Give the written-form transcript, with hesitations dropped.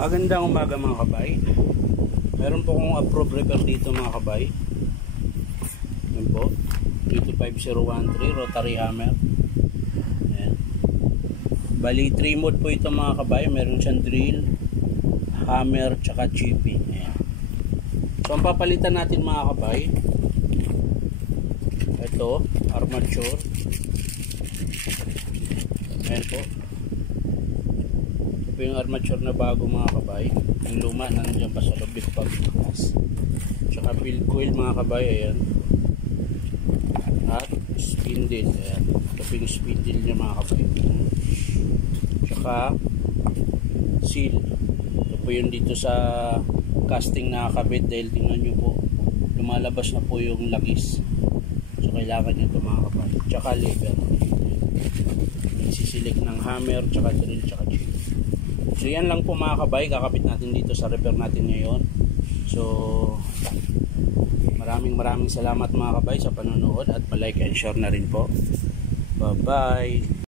Magandang umaga mga kabay. Meron po akong approved repair dito mga kabay. Yan po, 25013 rotary hammer. Yan. Bali 3 mode po ito mga kabay. Meron siyang drill, hammer, tsaka chipping. Yan. So ang papalitan natin mga kabay, ito armature. Ayan po, ito yung armature na bago mga kabay. Yung luma nandiyan pa sa loob, dito pa bukas. Tsaka field coil mga kabay, ayan. At spindle, ayan. Ito po yung spindle niya mga kabay. Tsaka seal. Ito po yung dito sa casting nakakabit, dahil tingnan nyo po, lumalabas na po yung lagis. So kailangan nyo ito mga kabay. Tsaka lever, sisilik ng hammer, tsaka drill, tsaka chip. So yan lang po mga kabay, kakabit natin dito sa repair natin ngayon. So maraming salamat mga kabay sa panonood, at palike and share na rin po. Bye bye.